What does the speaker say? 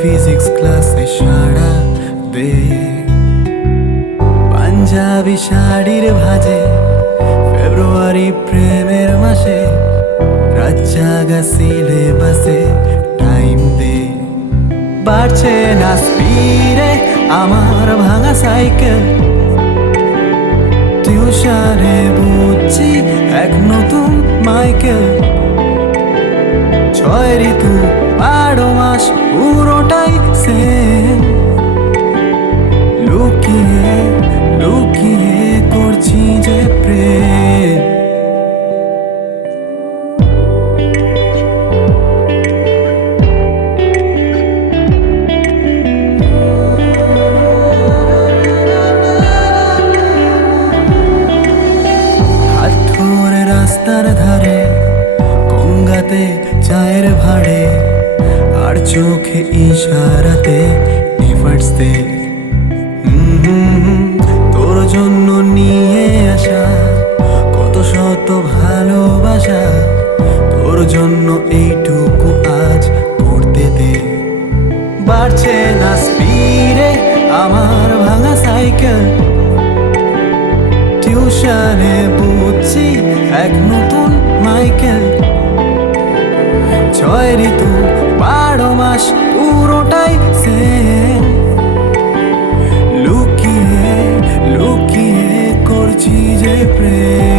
Physics ক্লাসে সাড়া দে, পাঞ্জাবি শাড়ির ভাজে ফেব্রুয়ারি প্রেমের মাসে, রাত জাগা সিলেবাসে টাইম দে। বাড়ছে না স্পিডে আমার ভাঙা সাইকেল, টিউশনে বুঝছি এক নতুন মাইকেল। 6 ঋতু 12 মাস পুরোটাই সেম, লুকিয়ে লুকিয়ে করছি যে প্রেম। হাত ধরে রাস্তার ধারে, গঙ্গাতে চায়ের ভাড়ে, আর চোখে ইশারাতে এফার্টস দে। তোর জন্য নিয়ে আসা কত শত ভালোবাসা, তোর জন্য এইটুকু আজ করতে দে। বাড়ছে না স্পিডে আমার ভাঙা সাইকেল, টিউশনে বুঝছি এক নতুন মাইকেল। 6 ঋতু 12 মাস পুরোটাই সেম, লুকিয়ে লুকিয়ে করছি যে প্রেম।